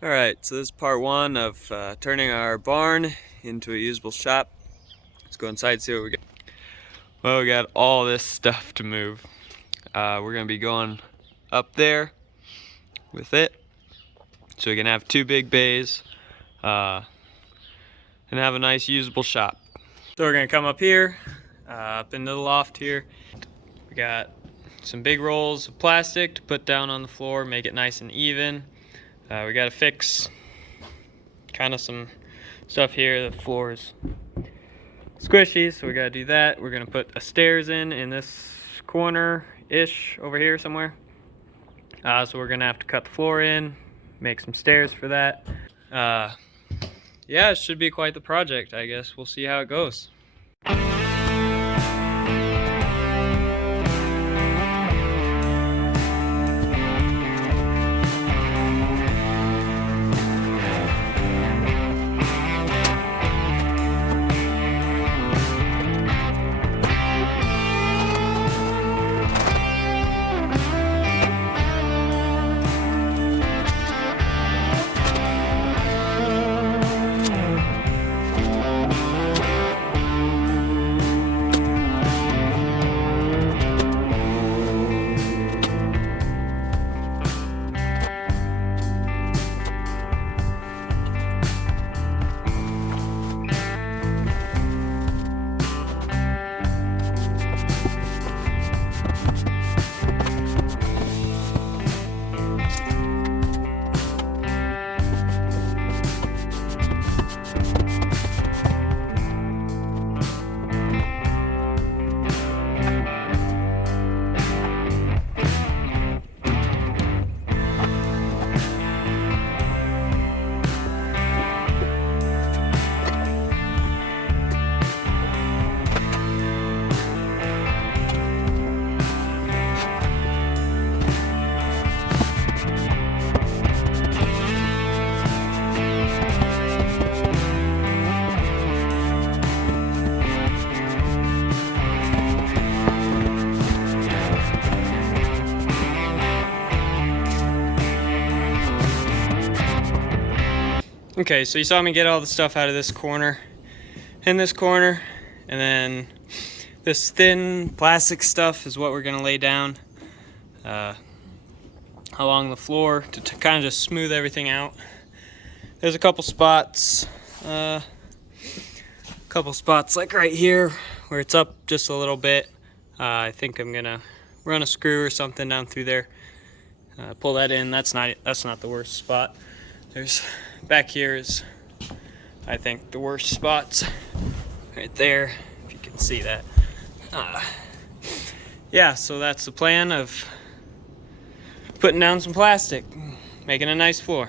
Alright, so this is part one of turning our barn into a usable shop. Let's go inside and see what we got. Well, we got all this stuff to move. We're going to be going up there with it, so we can have two big bays and have a nice usable shop. So we're going to come up here, up into the loft here. We got some big rolls of plastic to put down on the floor, make it nice and even. We got to fix kind of some stuff here. The floor is squishy, so we got to do that. We're going to put a stairs in this corner-ish over here somewhere. So we're going to have to cut the floor in, make some stairs for that. Yeah, it should be quite the project, I guess. We'll see how it goes. Okay, so you saw me get all the stuff out of this corner and this corner, and then this thin plastic stuff is what we're gonna lay down along the floor to kind of just smooth everything out. There's a couple spots like right here where it's up just a little bit. I think I'm gonna run a screw or something down through there, pull that in. That's not the worst spot. There's back here is, I think, the worst spots right there, if you can see that. Yeah, so that's the plan of putting down some plastic, making a nice floor.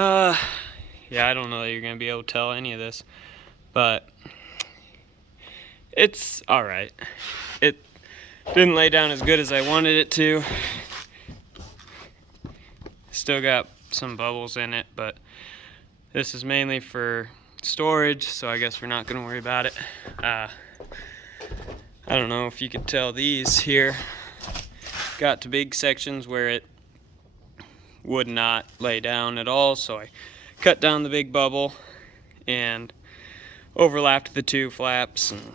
Yeah, I don't know that you're gonna be able to tell any of this, but it's alright. It didn't lay down as good as I wanted it to. Still got some bubbles in it, but this is mainly for storage, so I guess we're not gonna worry about it. I don't know if you could tell, these here got to big sections where it would not lay down at all, so I cut down the big bubble and overlapped the two flaps, and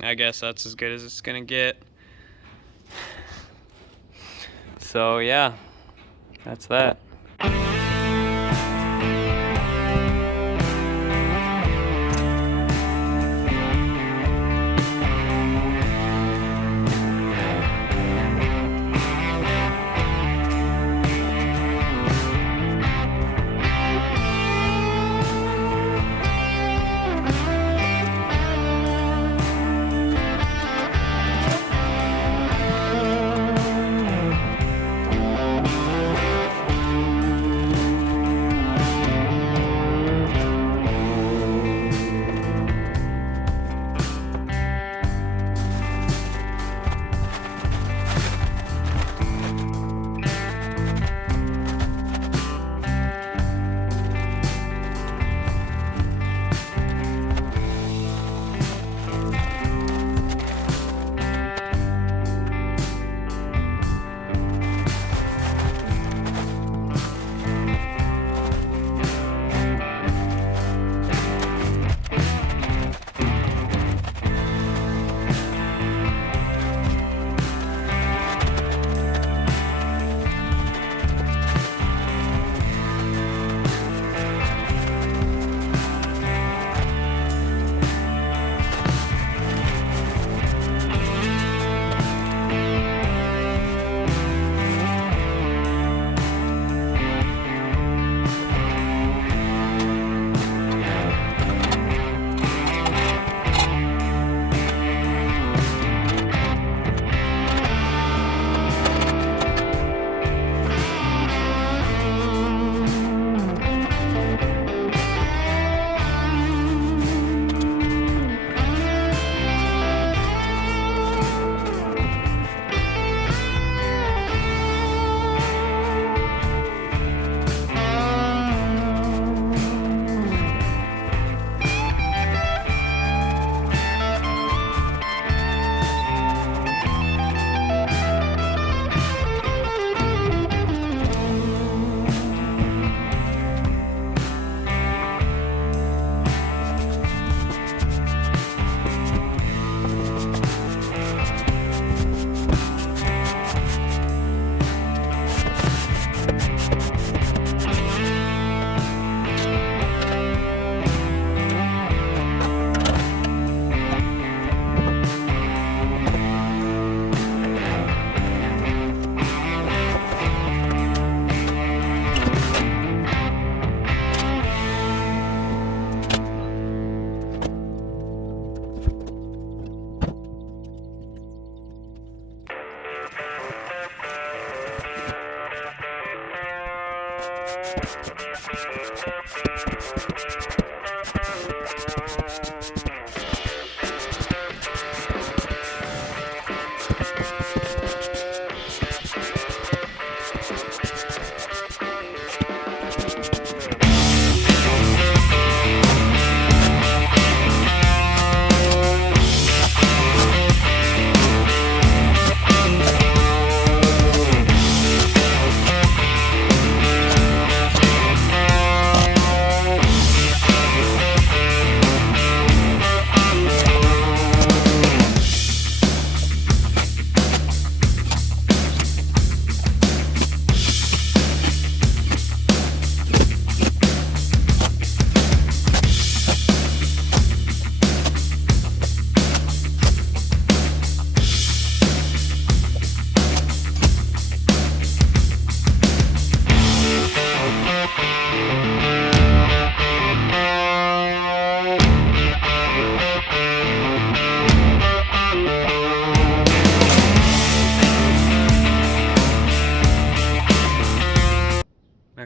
I guess that's as good as it's gonna get. So yeah, that's that.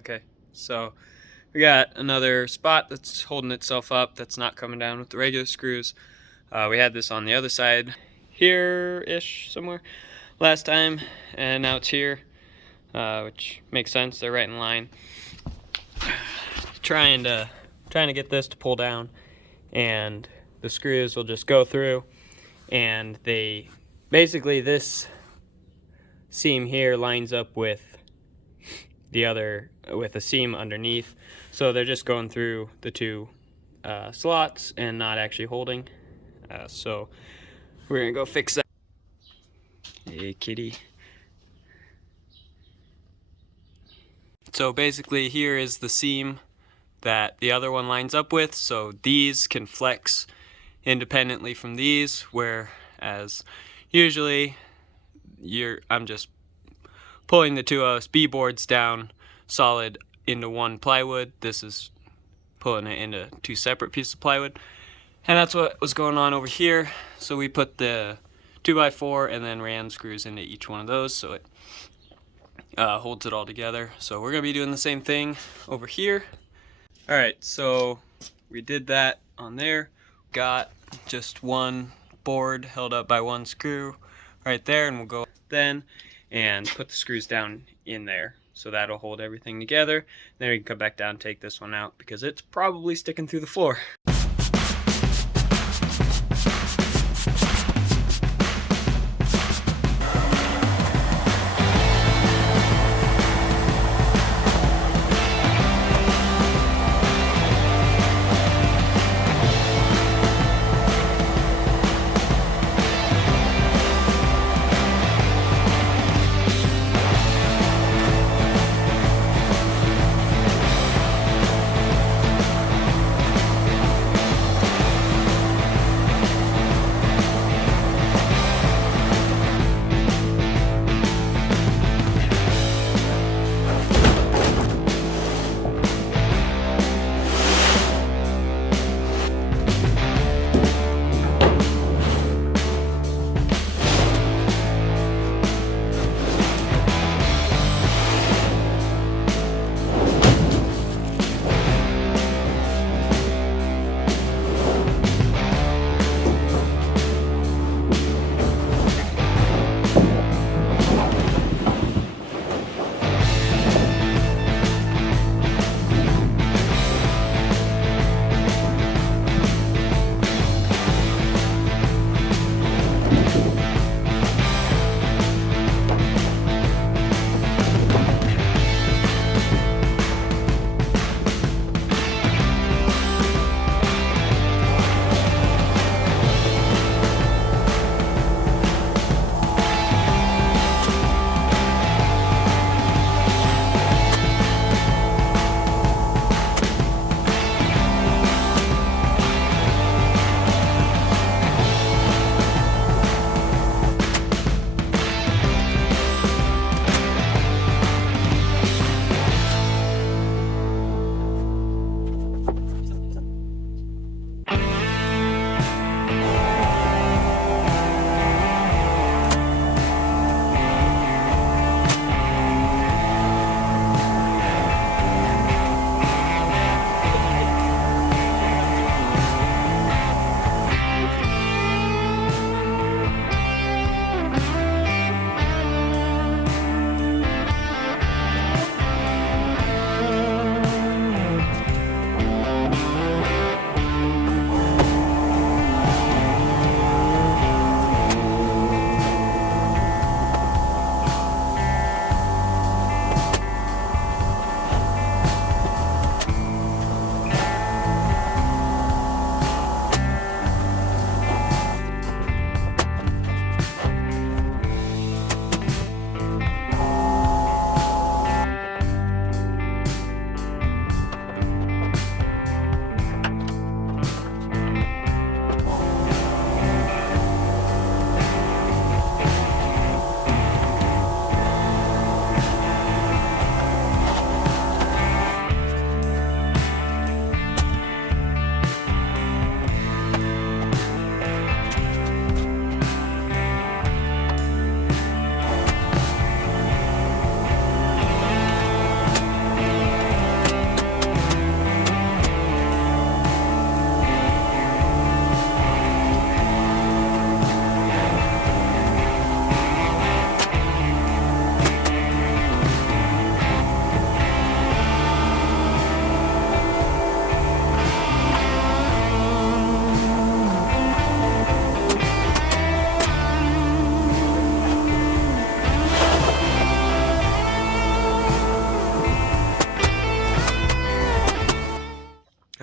Okay, so we got another spot that's holding itself up that's not coming down with the regular screws. We had this on the other side here-ish somewhere last time, and now it's here, which makes sense. They're right in line. Trying to get this to pull down, and the screws will just go through, and they basically, this seam here lines up with the other, with a seam underneath, so they're just going through the two slots and not actually holding. So we're gonna go fix that. Hey kitty. So basically here is the seam that the other one lines up with, so these can flex independently from these, whereas usually I'm just pulling the two OSB boards down solid into one plywood. This is pulling it into two separate pieces of plywood, and that's what was going on over here. So we put the 2x4 and then ran screws into each one of those, so it holds it all together. So we're gonna be doing the same thing over here. All right, so we did that on there. Got just one board held up by one screw right there, and we'll go then and put the screws down in there, so that'll hold everything together. Then we can come back down and take this one out because it's probably sticking through the floor.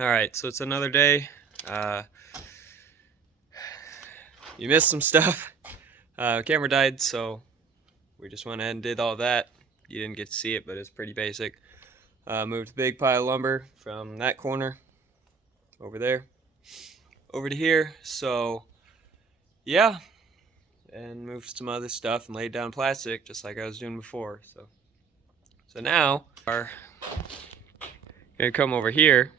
Alright, so it's another day. You missed some stuff. Camera died, so we just went ahead and did all that. You didn't get to see it, but it's pretty basic. Moved a big pile of lumber from that corner over there over to here. So yeah, and moved some other stuff and laid down plastic just like I was doing before. So now we're gonna come over here.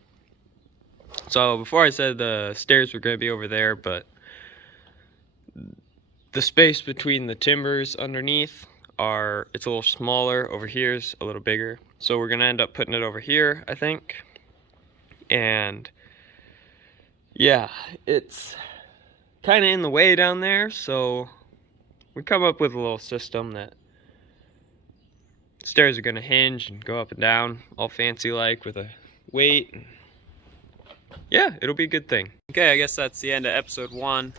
So before I said the stairs were gonna be over there, but the space between the timbers underneath it's a little smaller. Over here's a little bigger. So we're gonna end up putting it over here, I think. And yeah, it's kind of in the way down there, so we come up with a little system that stairs are gonna hinge and go up and down, all fancy like with a weight. Yeah, it'll be a good thing. Okay, I guess that's the end of episode 1.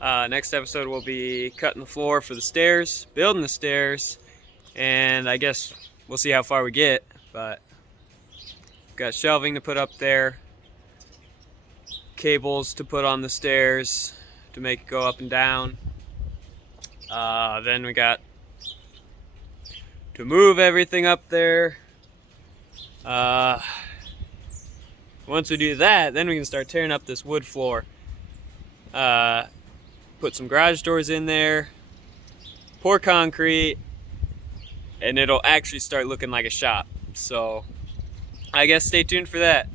Next episode we'll be cutting the floor for the stairs, building the stairs, and I guess we'll see how far we get, but got shelving to put up there, cables to put on the stairs to make it go up and down. Then we got to move everything up there. Once we do that, then we can start tearing up this wood floor. Put some garage doors in there, pour concrete, and it'll actually start looking like a shop. So I guess stay tuned for that.